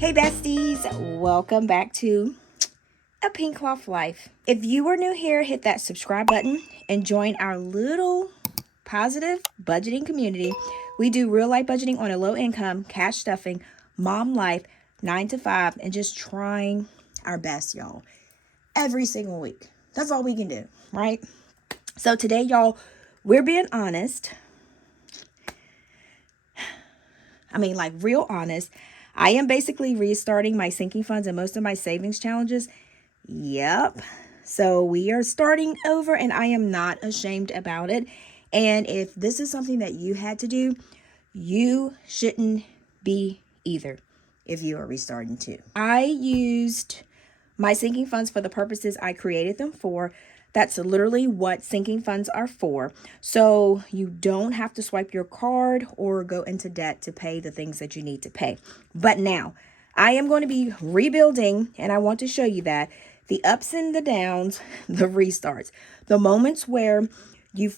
Hey besties, welcome back to APinkeClothlife. If you are new here, hit that subscribe button and join our little positive budgeting community. We do real life budgeting on a low income, cash stuffing, mom life, 9 to 5, and just trying our best, y'all. Every single week. That's all we can do, right? So today, y'all, we're being honest. I mean, like real honest. I am basically restarting my sinking funds and most of my savings challenges. Yep. So we are starting over and I am not ashamed about it. And if this is something that you had to do, you shouldn't be either if you are restarting too. I used my sinking funds for the purposes I created them for. That's literally what sinking funds are for. So you don't have to swipe your card or go into debt to pay the things that you need to pay. But now I am going to be rebuilding, and I want to show you that the ups and the downs, the restarts, the moments where you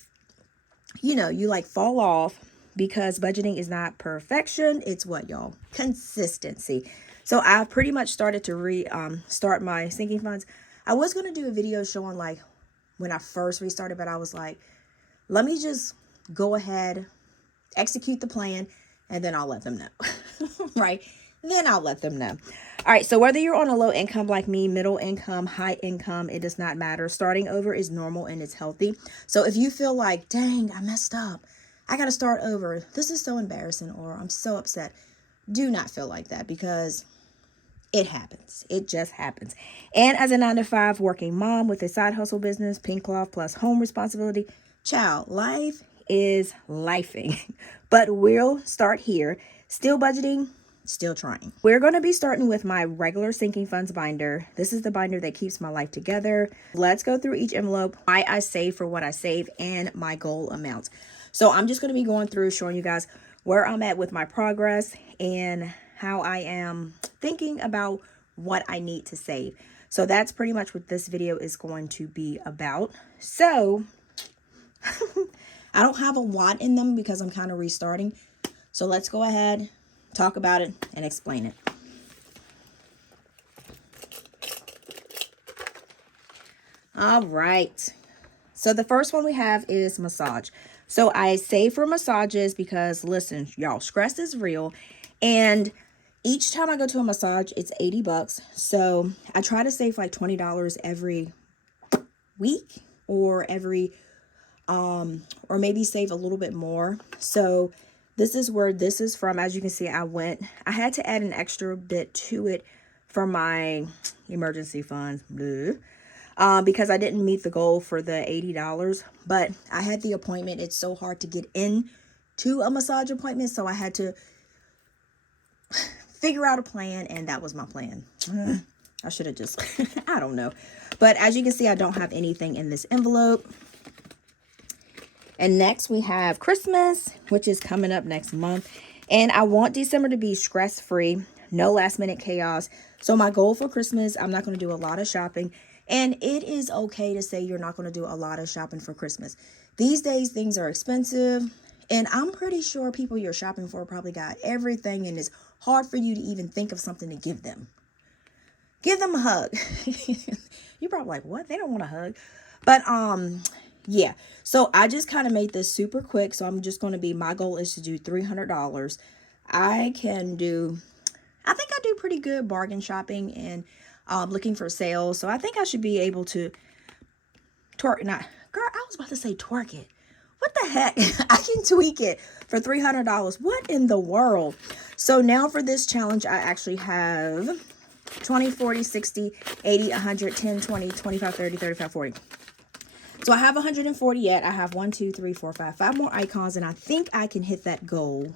like fall off because budgeting is not perfection. It's what, y'all? Consistency. So I've pretty much started to start my sinking funds. I was going to do a video showing like when I first restarted, but I was like, let me just go ahead, execute the plan, and then I'll let them know, right? Then I'll let them know. All right, so whether you're on a low income like me, middle income, high income, it does not matter. Starting over is normal and it's healthy. So if you feel like, dang, I messed up, I got to start over, this is so embarrassing, or I'm so upset, do not feel like that because it happens. It just happens. And as a 9 to 5 working mom with a side hustle business, pink cloth plus home responsibility, child, life is lifing. But we'll start here. Still budgeting, still trying. We're going to be starting with my regular sinking funds binder. This is the binder that keeps my life together. Let's go through each envelope, why I save for what I save, and my goal amounts. So I'm just going to be going through showing you guys where I'm at with my progress and how I am thinking about what I need to save. So that's pretty much what this video is going to be about. So I don't have a lot in them because I'm kind of restarting. So let's go ahead, talk about it, and explain it. All right. So the first one we have is massage. So I save for massages because, listen, y'all, stress is real. And each time I go to a massage, it's $80. So I try to save like $20 every week or or maybe save a little bit more. So this is where this is from. As you can see, I had to add an extra bit to it for my emergency funds. Because I didn't meet the goal for the $80, but I had the appointment. It's so hard to get in to a massage appointment. So I had to figure out a plan, and that was my plan. I should have just, I don't know. But as you can see, I don't have anything in this envelope. And next we have Christmas, which is coming up next month. And I want December to be stress-free, no last minute chaos. So my goal for Christmas, I'm not going to do a lot of shopping. And it is okay to say you're not going to do a lot of shopping for Christmas. These days, things are expensive. And I'm pretty sure people you're shopping for probably got everything, and it's hard for you to even think of something to give them. Give them a hug. You're probably like, what? They don't want a hug. But yeah. So I just kind of made this super quick. So I'm just going to be, my goal is to do $300. I think I do pretty good bargain shopping and looking for sales. So I think I should be able to girl, I was about to say twerk it. What the heck? I can tweak it for $300. What in the world? So now for this challenge, I actually have 20, 40, 60, 80, 100, 10, 20, 25, 30, 35, 40. So I have 140 yet. I have 1, 2, 3, 4, 5, 5 more icons, and I think I can hit that goal.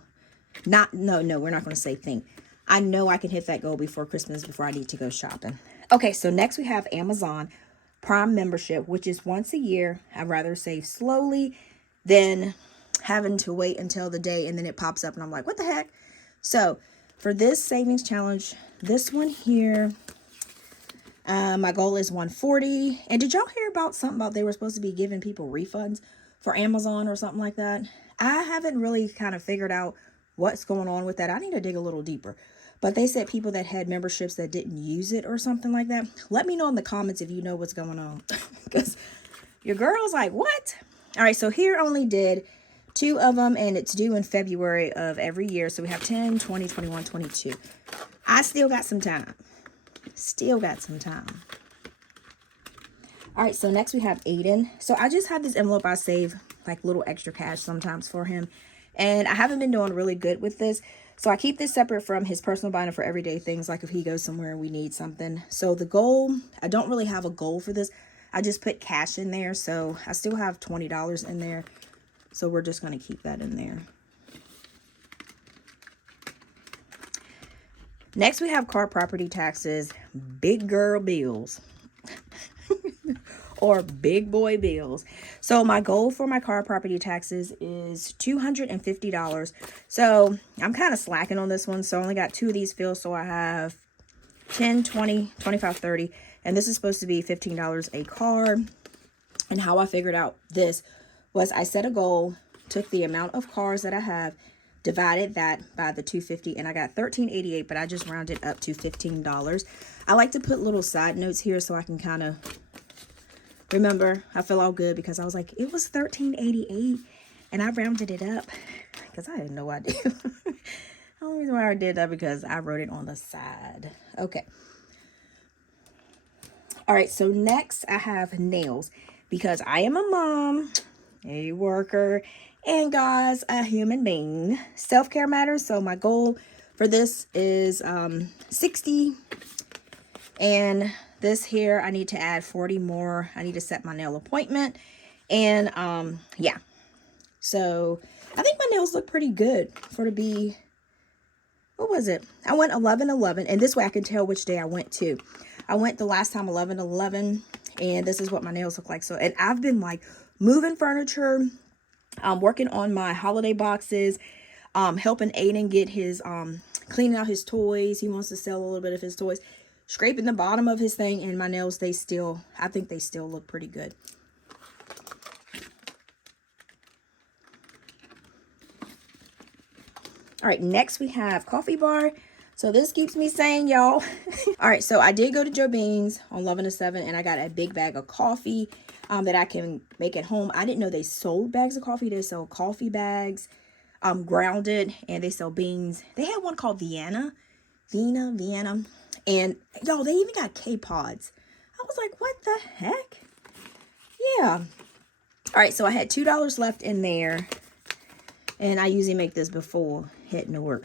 No, we're not going to say think. I know I can hit that goal before Christmas, before I need to go shopping. Okay, so next we have Amazon Prime membership, which is once a year. I'd rather save slowly than having to wait until the day and then it pops up and I'm like, what the heck? So for this savings challenge, this one here, my goal is 140. And did y'all hear about something about they were supposed to be giving people refunds for Amazon or something like that? I haven't really kind of figured out what's going on with that. I need to dig a little deeper. But they said people that had memberships that didn't use it or something like that. Let me know in the comments if you know what's going on. Because your girl's like, what? All right, so here only did 2 of them, and it's due in February of every year. So we have 10, 20, 21, 22. I still got some time. Still got some time. All right, so next we have Aiden. So I just have this envelope I save like little extra cash sometimes for him. And I haven't been doing really good with this. So I keep this separate from his personal binder for everyday things, like if he goes somewhere and we need something. So the goal, I don't really have a goal for this. I just put cash in there. So I still have $20 in there. So we're just going to keep that in there. Next, we have car property taxes, big girl bills. Or big boy bills. So my goal for my car property taxes is $250. So I'm kind of slacking on this one. So I only got 2 of these filled. So I have 10, 20, 25, 30. And this is supposed to be $15 a car. And how I figured out this was I set a goal, took the amount of cars that I have, divided that by the $250, and I got $13.88, but I just rounded up to $15. I like to put little side notes here so I can kind of remember. I feel all good because I was like, it was $13.88, and I rounded it up because I had no idea. The only reason why I did that because I wrote it on the side. Okay. All right, so next I have nails because I am a mom, a worker, and guys, a human being. Self-care matters. So my goal for this is 60. And this here, I need to add 40 more. I need to set my nail appointment. And yeah. So I think my nails look pretty good for to be, what was it? I went 11/11, and this way I can tell which day I went to. I went the last time 11/11, and this is what my nails look like. So, and I've been like moving furniture, working on my holiday boxes, helping Aiden get his, cleaning out his toys. He wants to sell a little bit of his toys, scraping the bottom of his thing, and my nails, they still, I think they still look pretty good. All right, next we have coffee bar. So this keeps me sane, y'all. All right, so I did go to Joe Bean's on 11 to 7, and I got a big bag of coffee that I can make at home. I didn't know they sold bags of coffee. They sell coffee bags, grounded, and they sell beans. They had one called Vienna. And y'all, they even got K-Pods. I was like, what the heck? Yeah. All right, so I had $2 left in there. And I usually make this before heading to work.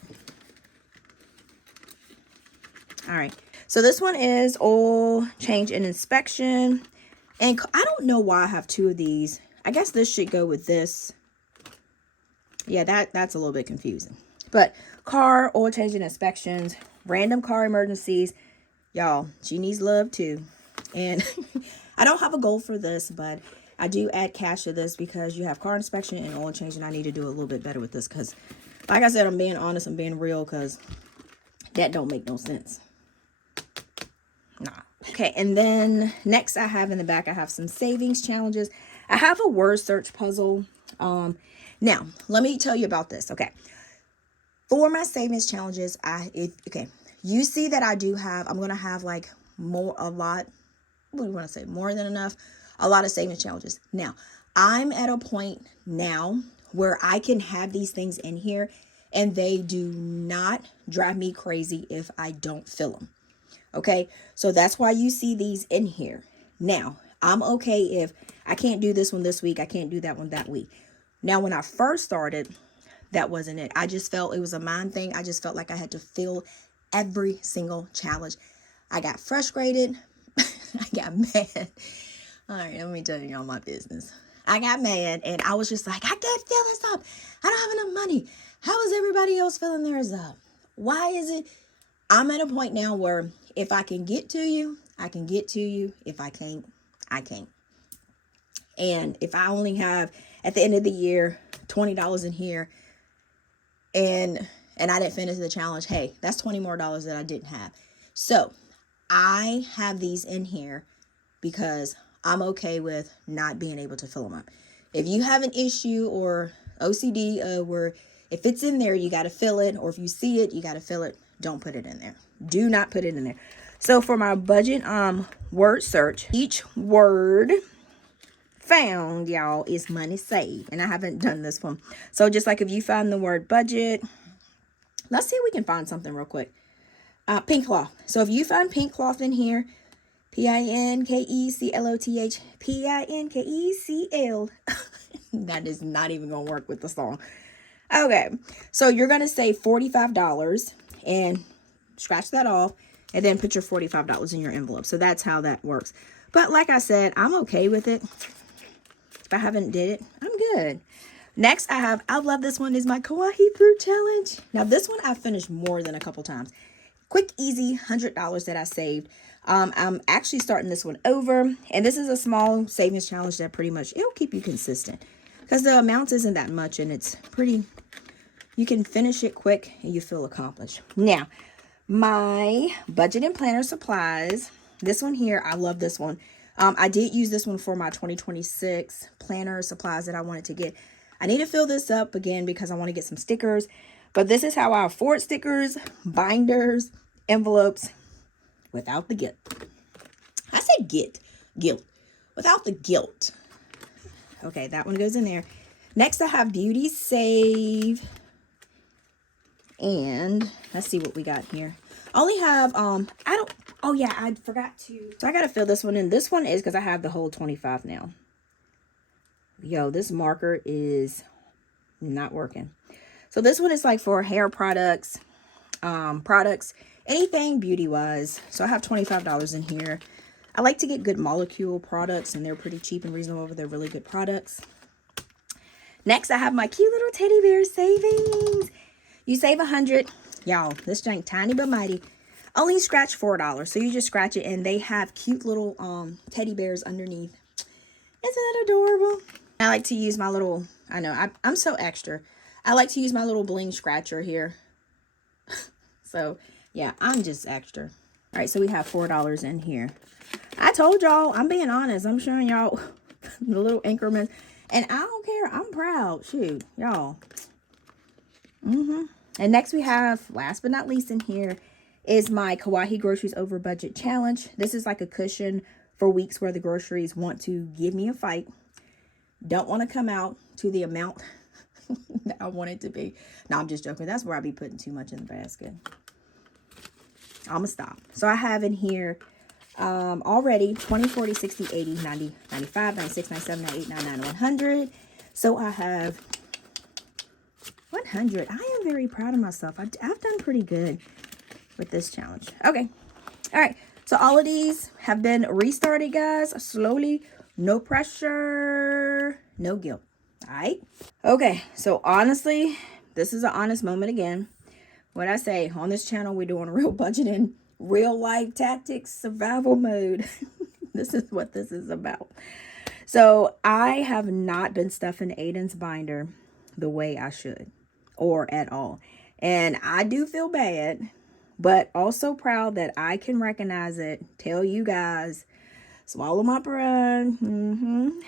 All right. So this one is oil change and inspection. And I don't know why I have 2 of these. I guess this should go with this. Yeah, that's a little bit confusing. But car oil change and inspections, random car emergencies. Y'all, she needs love too. And I don't have a goal for this, but I do add cash to this because you have car inspection and oil change, and I need to do a little bit better with this because, like I said, I'm being honest, I'm being real because that don't make no sense. Nah. Okay, and then next I have in the back, I have some savings challenges. I have a word search puzzle. Now, let me tell you about this, okay? For my savings challenges, you see that I do have, I'm going to have like more than enough. A lot of savings challenges. Now, I'm at a point now where I can have these things in here and they do not drive me crazy if I don't fill them. Okay, so that's why you see these in here. Now, I'm okay if I can't do this one this week, I can't do that one that week. Now, when I first started, that wasn't it. I just felt it was a mind thing. I just felt like I had to fill every single challenge. I got frustrated. I got mad. All right, let me tell y'all my business. I got mad and I was just like, I can't fill this up. I don't have enough money. How is everybody else filling theirs up? Why is it I'm at a point now where if I can get to you, I can get to you. If I can't, I can't. And if I only have at the end of the year $20 in here and I didn't finish the challenge, hey, that's 20 more dollars that I didn't have. So I have these in here because I'm okay with not being able to fill them up. If you have an issue or OCD where if it's in there, you got to fill it, or if you see it, you got to fill it, don't put it in there. Do not put it in there. So for my budget word search, each word found, y'all, is money saved. And I haven't done this one. So just like if you find the word budget, let's see if we can find something real quick. Pink cloth. So if you find pink cloth in here, PINKECLOTH, PINKECL. That is not even going to work with the song. Okay, so you're going to say $45 and scratch that off and then put your $45 in your envelope. So that's how that works. But like I said, I'm okay with it. If I haven't did it, I'm good. Next, I love this one, is my Kawaii Fruit Challenge. Now, this one I finished more than a couple times. Quick, easy, $100 that I saved. I'm actually starting this one over. And this is a small savings challenge that pretty much, it'll keep you consistent. Because the amount isn't that much and it's pretty, you can finish it quick and you feel accomplished. Now, my budget and planner supplies. This one here, I love this one. I did use this one for my 2026 planner supplies that I wanted to get. I need to fill this up again because I want to get some stickers. But this is how I afford stickers, binders, envelopes, without the guilt. I said guilt, without the guilt. Okay, that one goes in there. Next, I have Beauty Save. And let's see what we got here. I only have, I forgot to. So I got to fill this one in. This one is because I have the whole 25 now. Yo, this marker is not working. So this one is like for hair products, anything beauty-wise. So I have $25 in here. I like to get good molecule products, and they're pretty cheap and reasonable, but they're really good products. Next, I have my cute little teddy bear savings. You save $100. Y'all, this jank tiny but mighty. Only scratch $4. So you just scratch it, and they have cute little teddy bears underneath. Isn't that adorable? I like to use my little, I'm so extra. I like to use my little bling scratcher here. So, yeah, I'm just extra. All right, so we have $4 in here. I told y'all, I'm being honest. I'm showing y'all the little increments. And I don't care. I'm proud. Shoot, y'all. And next we have, last but not least in here, is my Kawaii Groceries Over Budget Challenge. This is like a cushion for weeks where the groceries want to give me a fight. Don't want to come out to the amount that I want it to be. No, I'm just joking. That's where I be putting too much in the basket. I'm going to stop. So I have in here already 20, 40, 60, 80, 90, 95, 96, 97, 98, 99, 100. So I have 100. I am very proud of myself. I've done pretty good with this challenge. Okay. All right. So all of these have been restarted, guys. Slowly. No pressure. No guilt. All right. Okay. So honestly, this is an honest moment again. What I say on this channel, we're doing real budgeting, real life tactics, survival mode. This is what this is about. So I have not been stuffing Aiden's binder the way I should, or at all. And I do feel bad, but also proud that I can recognize it, tell you guys, swallow my pride, and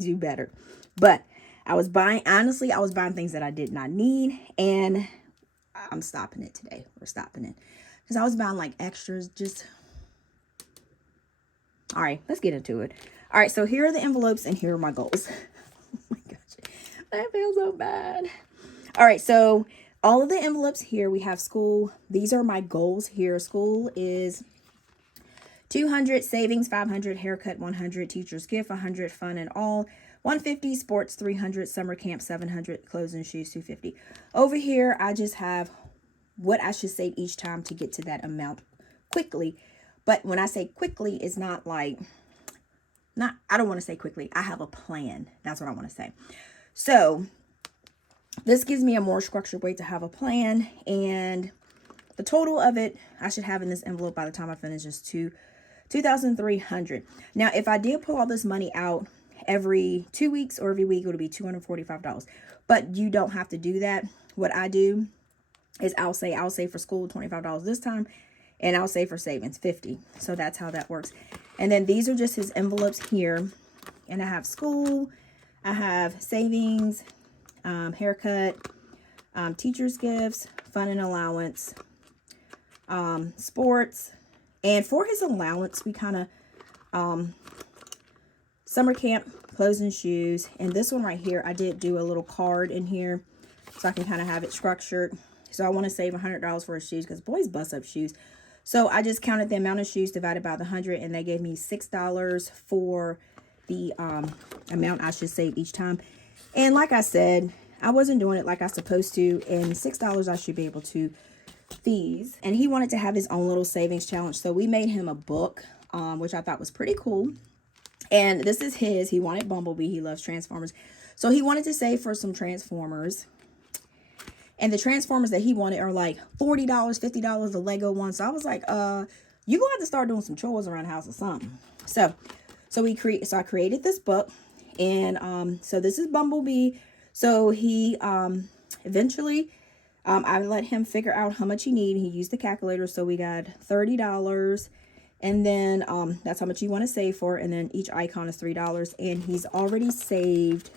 do better. But I was buying things that I did not need, and I'm stopping it today. We're stopping it. Because I was buying like extras, just. All right, let's get into it. All right, so here are the envelopes and here are my goals. Oh my gosh, that feels so bad. All right, so all of the envelopes here, we have school. These are my goals here. School is 200, savings 500, haircut 100, teacher's gift 100, fun and all 150, sports 300, summer camp 700, clothes and shoes 250. Over here, I just have what I should save each time to get to that amount quickly. But when I say quickly, it's not like, I don't want to say quickly. I have a plan. That's what I want to say. So this gives me a more structured way to have a plan. And the total of it I should have in this envelope by the time I finish is $2,300. Now, if I did pull all this money out every 2 weeks or every week, it would be $245. But you don't have to do that. What I do is I'll save for school $25 this time, and I'll save for savings $50. So that's how that works. And then these are just his envelopes here. And I have school, I have savings, haircut, teacher's gifts, fun and allowance, sports. And for his allowance, we kind of, summer camp, clothes and shoes. And this one right here, I did do a little card in here so I can kind of have it structured. So I want to save $100 for his shoes because boys bust up shoes. So I just counted the amount of shoes divided by the 100, and they gave me $6 for the amount I should save each time. And like I said, I wasn't doing it like I was supposed to, and $6 I should be able to these. And he wanted to have his own little savings challenge, so we made him a book, which I thought was pretty cool. And this is his. He wanted Bumblebee. He loves Transformers, so he wanted to save for some Transformers. And the Transformers that he wanted are like $40, $50, the Lego ones. So I was like, you're gonna have to start doing some chores around the house or something. So I created this book, and so this is Bumblebee. So he eventually I let him figure out how much he needed. He used the calculator, so we got $30, and then that's how much you want to save for, and then each icon is $3, and he's already saved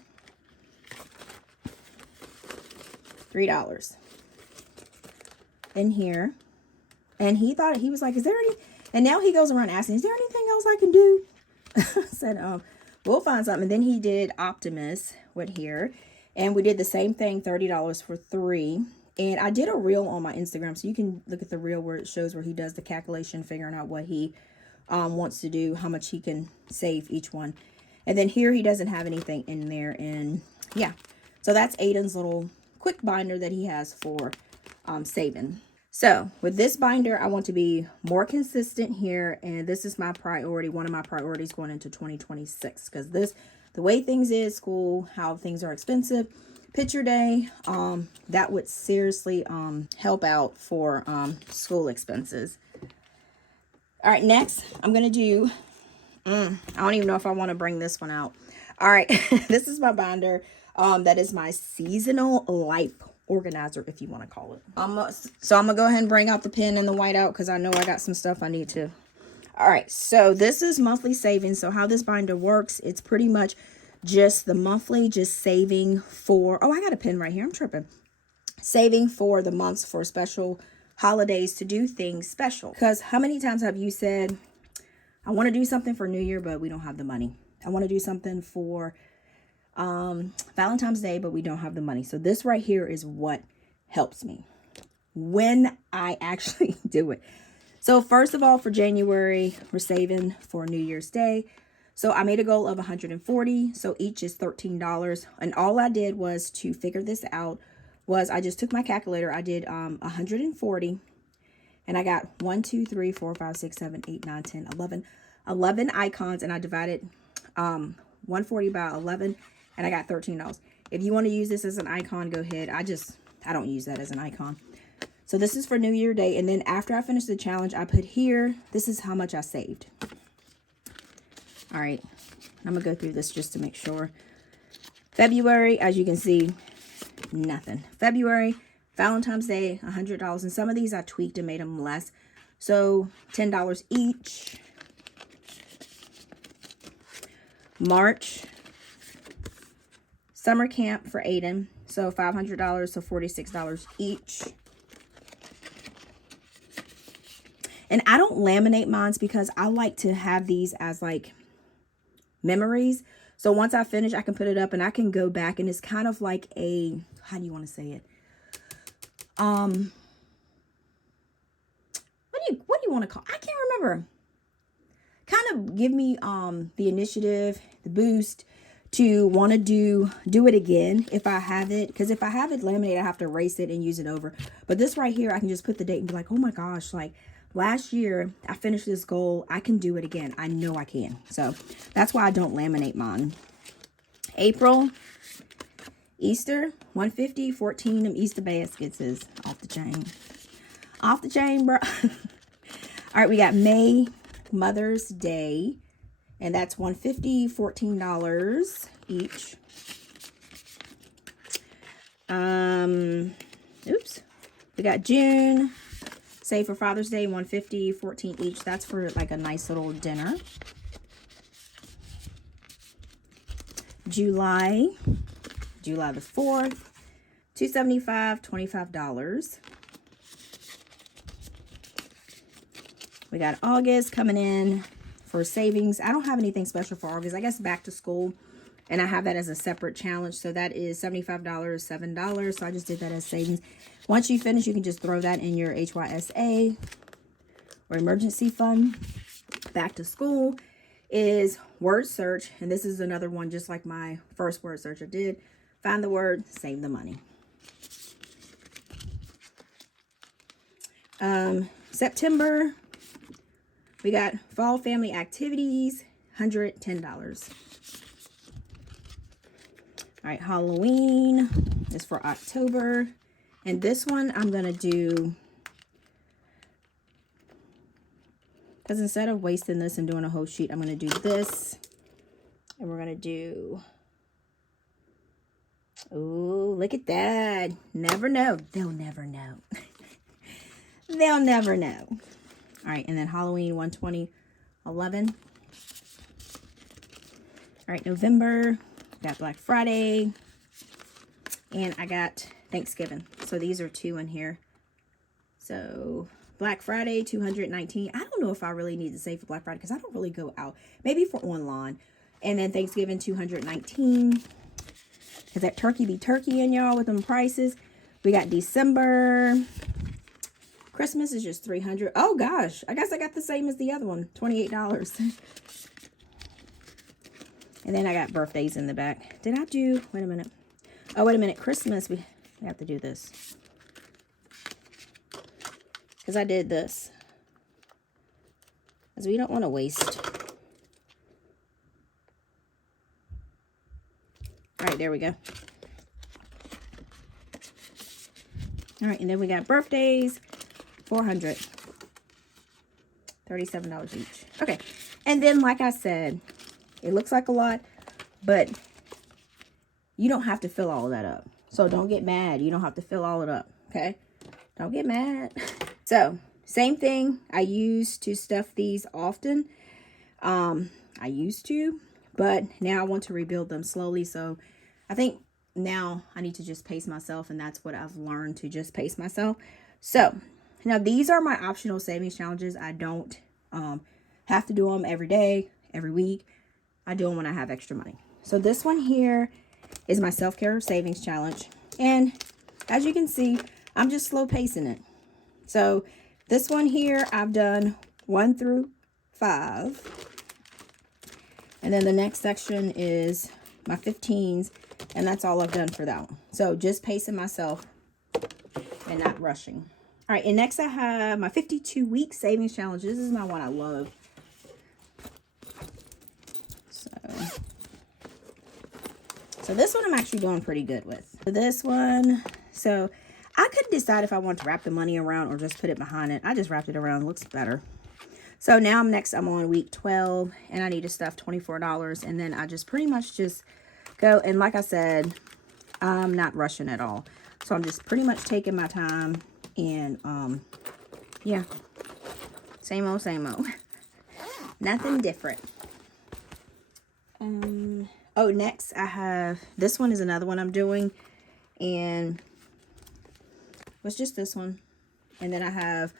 $3 in here. And he was like, is there any, and now he goes around asking, is there anything else I can do? I said, we'll find something. And then he did Optimus with here, and we did the same thing, $30 for 3. And I did a reel on my Instagram, so you can look at the reel where it shows where he does the calculation, figuring out what he wants to do, how much he can save each one. And then here he doesn't have anything in there. And yeah, so that's Aiden's little quick binder that he has for saving. So with this binder, I want to be more consistent here, and this is my priority, one of my priorities going into 2026, because the way things is, school, how things are expensive, picture day, that would seriously help out for school expenses. All right, next I'm gonna do I don't even know if I want to bring this one out. All right, this is my binder. That is my seasonal life organizer, if you want to call it. So I'm gonna go ahead and bring out the pen and the whiteout because I know I got some stuff I need to. All right, so this is monthly savings. So how this binder works, it's pretty much just the monthly, just saving for, oh, I got a pen right here, I'm tripping. Saving for the months for special holidays to do things special. Because how many times have you said, I want to do something for New Year, but we don't have the money. I want to do something for Valentine's Day, but we don't have the money. So this right here is what helps me when I actually do it. So first of all, for January, we're saving for New Year's Day. So I made a goal of 140. So each is $13. And all I did was to figure this out was I just took my calculator. I did 140, and I got 1, 2, 3, 4, 5, 6, 7, 8, 9, 10, 11 icons, and I divided 140 by 11, and I got $13. If you want to use this as an icon, go ahead. I don't use that as an icon. So this is for New Year Day, and then after I finish the challenge, I put here, this is how much I saved. All right, I'm gonna go through this just to make sure. February, as you can see, nothing. February, Valentine's Day, $100, and some of these I tweaked and made them less. So $10 each. March, summer camp for Aiden, so $500, so $46 each. And I don't laminate mine because I like to have these as like memories. So once I finish, I can put it up and I can go back, and it's kind of like a, how do you want to say it? What do you want to call? I can't remember. Kind of give me the initiative, the boost to want to do it again if I have it. Because if I have it laminated, I have to erase it and use it over. But this right here, I can just put the date and be like, oh my gosh, like last year I finished this goal. I can do it again. I know I can. So that's why I don't laminate mine. April, Easter, 150, 14 of Easter baskets is off the chain. Off the chain, bro. All right, we got May Mother's Day, and that's $150, $14 each. Oops. We got June, save for Father's Day, $150, $14 each. That's for like a nice little dinner. July the 4th, $275, $25. We got August coming in for savings. I don't have anything special for August. I guess back to school. And I have that as a separate challenge. So that is $75, $7. So I just did that as savings. Once you finish, you can just throw that in your HYSA or emergency fund. Back to school is word search. And this is another one just like my first word search I did. Find the word, save the money. September, we got fall family activities, $110. All right, Halloween is for October. And this one I'm going to do, because instead of wasting this and doing a whole sheet, I'm going to do this. And we're going to do, oh, look at that. Never know. They'll never know. They'll never know. All right, and then Halloween, $120, $11. All right, November. Got Black Friday, and I got Thanksgiving. So these are two in here. So Black Friday, $219. I don't know if I really need to save for Black Friday because I don't really go out. Maybe for online. And then Thanksgiving, $219. Because that turkey be turkey-ing, y'all, with them prices. We got December. Christmas is just $300. Oh, gosh. I guess I got the same as the other one, $28. And then I got birthdays in the back. Did I do, wait a minute. Oh, wait a minute. Christmas, we have to do this. Because I did this. Because we don't want to waste. All right, there we go. All right, and then we got birthdays, $400. $37 each. Okay, and then like I said, it looks like a lot, but you don't have to fill all of that up. So don't get mad. You don't have to fill all it up, okay? Don't get mad. So, same thing. I used to stuff these often. I used to, but now I want to rebuild them slowly. So, I think now I need to just pace myself, and that's what I've learned, to just pace myself. So, now these are my optional savings challenges. I don't have to do them every day, every week. I do them when I have extra money. So this one here is my self-care savings challenge. And as you can see, I'm just slow pacing it. So this one here, I've done 1 through 5. And then the next section is my 15s. And that's all I've done for that one. So just pacing myself and not rushing. All right, and next I have my 52-week savings challenge. This is my one I love. So this one I'm actually doing pretty good with. This one, so I could decide if I want to wrap the money around or just put it behind it. I just wrapped it around. It looks better. So now I'm on week 12, and I need to stuff $24. And then I just pretty much just go. And like I said, I'm not rushing at all. So I'm just pretty much taking my time. And yeah, same old, same old. Nothing different. Oh, next I have, this one is another one I'm doing, and it's just this one. And then I have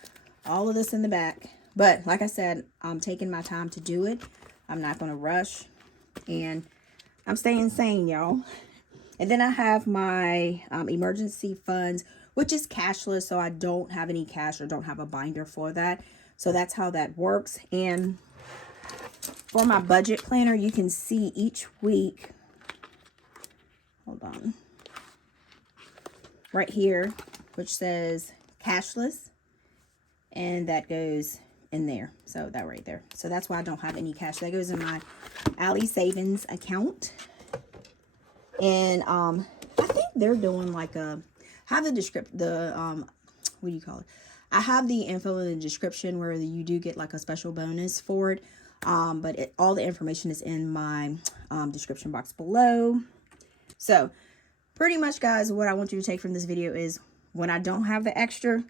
all of this in the back. But like I said, I'm taking my time to do it. I'm not going to rush, and I'm staying sane, y'all. And then I have my emergency funds, which is cashless. So I don't have any cash or don't have a binder for that. So that's how that works. And for my budget planner, you can see each week, hold on, right here, which says cashless, and that goes in there. So that right there. So that's why I don't have any cash. That goes in my Ally savings account. And I think they're doing like a, have the description, what do you call it? I have the info in the description where you do get like a special bonus for it. But all the information is in my description box below. So pretty much, guys, what I want you to take from this video is when I don't have the extra,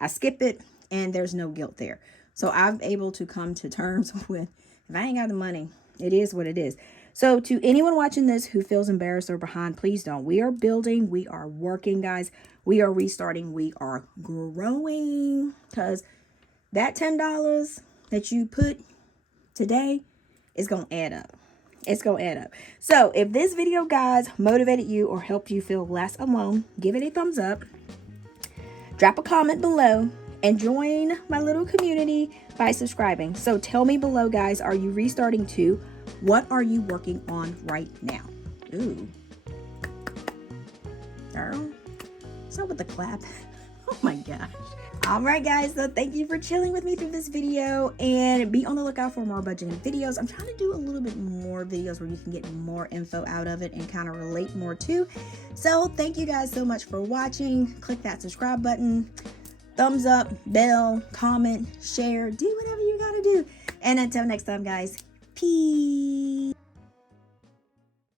I skip it and there's no guilt there. So I'm able to come to terms with, if I ain't got the money, it is what it is. So to anyone watching this who feels embarrassed or behind, please don't. We are building, we are working, guys. We are restarting, we are growing, because that $10 that you put today is going to add up. It's going to add up. So if this video, guys, motivated you or helped you feel less alone, give it a thumbs up. Drop a comment below and join my little community by subscribing. So tell me below, guys, are you restarting too? What are you working on right now? Ooh. Girl, what's up with the clap? Oh my gosh. All right, guys, so thank you for chilling with me through this video, and be on the lookout for more budgeting videos. I'm trying to do a little bit more videos where you can get more info out of it and kind of relate more too. So thank you guys so much for watching. Click that subscribe button, thumbs up, bell, comment, share, do whatever you gotta do. And until next time, guys, peace.